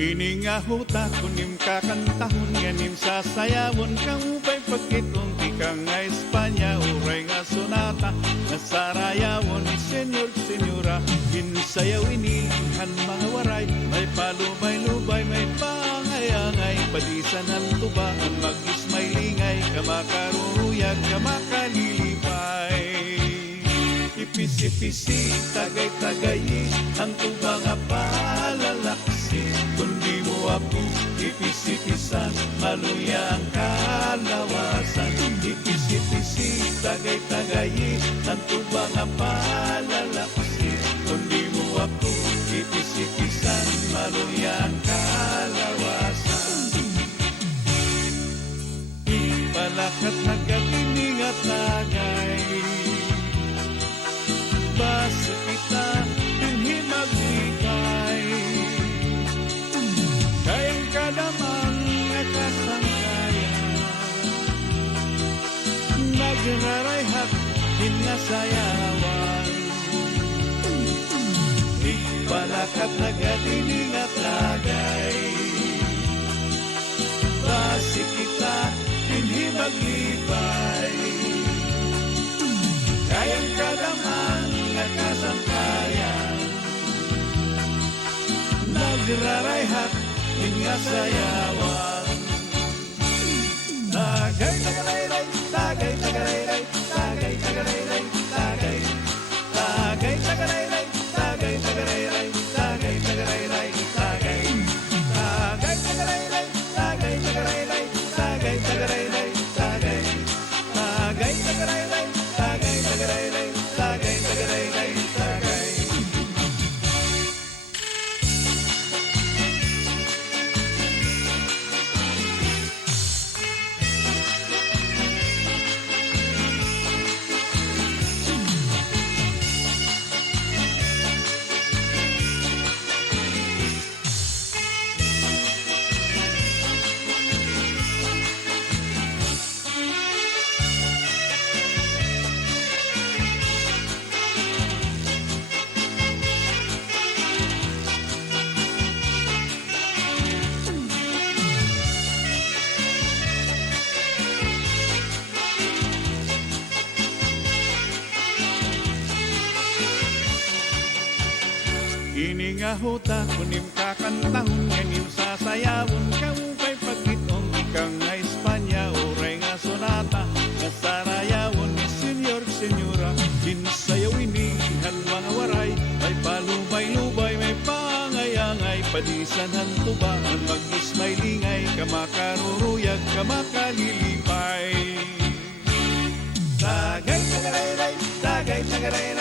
Ini nga huta kunim kakantahon nganim sasayawon kang upay pagkitong ikang nga Espanya uray nga sonata nasarayawon ni senyor senyora insayaw inihan mga waray may palubay-lubay may pangayangay padisan ang tubaan mag-ismaylingay kamakaruruyag kamakalilipay ipisi-pisi tagay-tagayi ang tubang apalalaksi kundi mo ako ipisi-pisan maluya ang kalawasan ipisi-pisi tagay-tagayi ang tubang apalalaksi kundi mo ako ipisi-pisan maluya ang kalawasan ipalakat nagatining at tagay basa kita hindi magbigay kayang kadamang nakasangkayan nagrarayhat hinasayawan ipalakat nagadiling at lagay basa kita hindi maglibay kayang kadamang nakasangkayan nagrarayhat hinasayawan tagay tagalayray tagay tagalayray tagay tagalayray tagay tagay tagalayray tagay tagalayray tagay tagalayray tagay tagay tagalayray tagay tagalayray tagay tagalayray tagay tagay tagalayray tagay tagalayray tagay tagalayray tagay Ini nga huta kunim kakantahon nganim sasayawon kaupay pagkitong ikang nga Espanya uray nga sonata nasarayawon ni senyor senyora insayaw inihan mga waray may palubay-lubay may pangayangay padisan ang tubaan mag-ismaylingay kamakaruruyag kamakalilipay tagay tagalayray tagay tagalayray